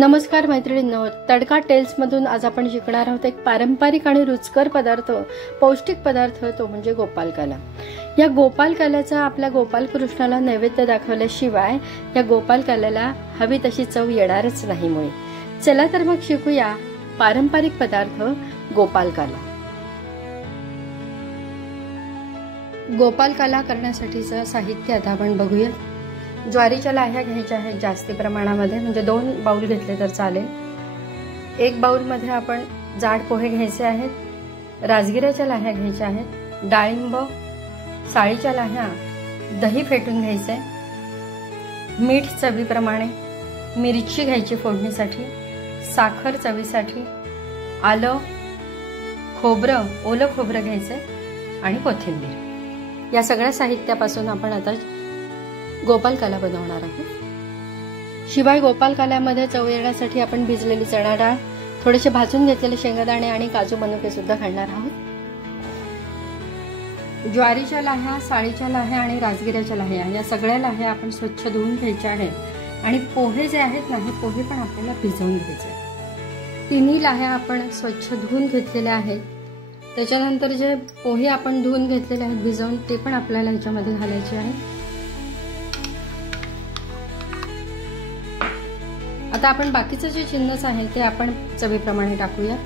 नमस्कार मैत्रिणींनो, तडका टेल्समधून आज आपण शिकणार आहोत एक पारंपरिक आणि रुचकर पदार्थ, पौष्टिक पदार्थ, तो म्हणजे गोपालकाला। या गोपालकाल्याचा आपल्या गोपालकृष्णाला नैवेद्य दाखवल्याशिवाय या गोपालकाल्याला हवी तशी चव येणारच नाही मुळे। चला तर मग शिकूया पारंपरिक पदार्थ गोपालकाला। गोपालकाला करण्यासाठीचं साहित्य आता आपण बघूया। ज्वारीच्या लाह्या घ्यायच्या आहेत जास्ती प्रमाणामध्ये, म्हणजे 2 बाउल घेतले तर चालेल। 1 बाउल मध्ये आपण जाड पोहे घ्यायचे आहेत, राजगिऱ्याच्या लाह्या घ्यायच्या आहेत, डाळिंब, साळीच्या लाह्या, दही फेटून घ्यायचे, मीठ चवीप्रमाणे, मिरची घ्यायची फोडणीसाठी, साखर चवीसाठी, आलं, खोबरं, ओलं खोबरं घ्यायचे आणि कोथिंबीर। या सगळ्या साहित्यापासून आपण आता गोपालकाला बनवणार आहोत। शिवाय गोपालकाल्यामध्ये चव येण्यासाठी आपण भिजलेली चणा डाळ, थोडेसे भाजून घेतलेले शेंगदाणे आणि काजू मनुके सुद्धा घालणार आहोत। ज्वारीच्या लाह्या, साळीच्या लाह्या आणि राजगिऱ्याच्या लाह्या या सगळ्या लाह्या आपण स्वच्छ धुवून घ्यायच्या आहेत आणि पोहे जे आहेत ना, हे पोहे पण आपल्याला भिजवून घ्यायचे आहेत। तिन्ही लाह्या आपण स्वच्छ धुवून घेतलेल्या आहेत। त्याच्यानंतर जे पोहे आपण धुवून घेतलेले आहेत भिजवून, ते पण आपल्याला ह्याच्यामध्ये घालायचे आहेत। आता आपण बाकीचं जे जिन्नस आहे ते आपण चवीप्रमाणे टाकूया।